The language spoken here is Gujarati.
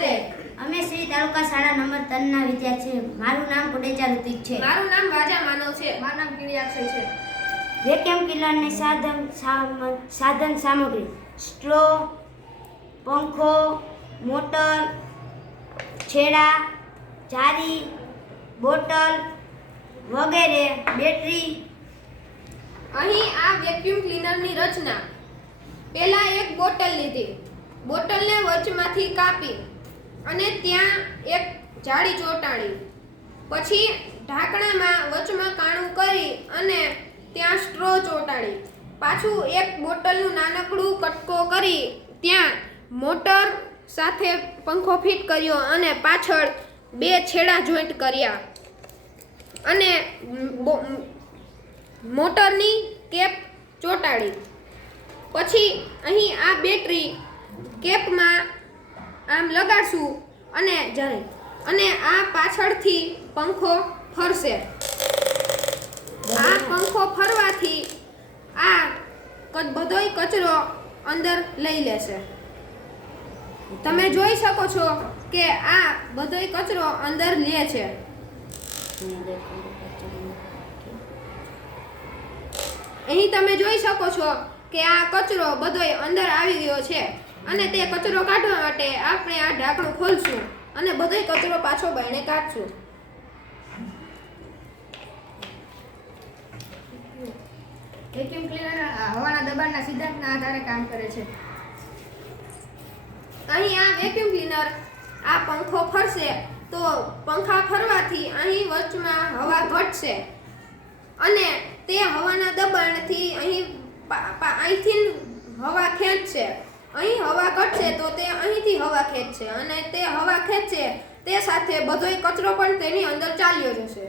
નમસ્તે. અમે શ્રી તાલુકા શાળા નંબર 3 ના વિદ્યાર્થી છે. મારું નામ કોટેચા ઋતિક છે. મારું નામ વાજા માનવ છે. મારું નામ કીડિયાક્ષય છે. વેક્યુમ ક્લીનરની સાધન સામગ્રી સ્ટ્રો, પંખો, મોટર, છેડા, જારી, બોટલ વગેરે, બેટરી. અહીં આ વેક્યુમ ક્લીનરની રચના. પહેલા એક બોટલ લીધી. બોટલને વચમાંથી કાપી અને ત્યાં એક જાળી ચોંટાડી. પછી ઢાંકણામાં વચમાં કાણું કરી અને ત્યાં સ્ટ્રો ચોંટાડી. પાછું એક બોટલનું નાનકડું કટકો કરી ત્યાં મોટર સાથે પંખો ફિટ કર્યો અને પાછળ 2 છેડા જોઈન્ટ કર્યા અને મોટરની કેપ ચોંટાડી. પછી અહીં આ બેટરી કેપમાં આમ લગાડશું અને આ પાછળથી પંખો ફરશે. આ પંખો ફરવાથી આ બધોય કચરો અંદર લઈ લેશે. તમે જોઈ શકો છો કે આ બધોય કચરો અંદર લે છે. અહીં તમે જોઈ શકો છો કે આ કચરો બધોય અંદર આવી ગયો છે અને તે કચરો કાઢવા માટે આપણે આ ઢાંકણું ખોલશું અને બધોય કચરો પાછો બાયણે કાઢશું. વેક્યુમ ક્લીનર હવાના દબાણના સિદ્ધાંતના આધારે કામ કરે છે. અહીં આ વેક્યુમ ક્લીનર આ પંખો ફરશે તો પંખા ફરવાથી અહીં વચમાં હવા ઘટશે અને તે હવાના દબાણથી અહીંથી હવા ખેંચશે. અહીં હવા ઘટશે તો તે અહીંથી હવા ખેંચશે અને તે હવા ખેંચશે તે સાથે બધોય કચરો પણ તેની અંદર ચાલ્યો જશે.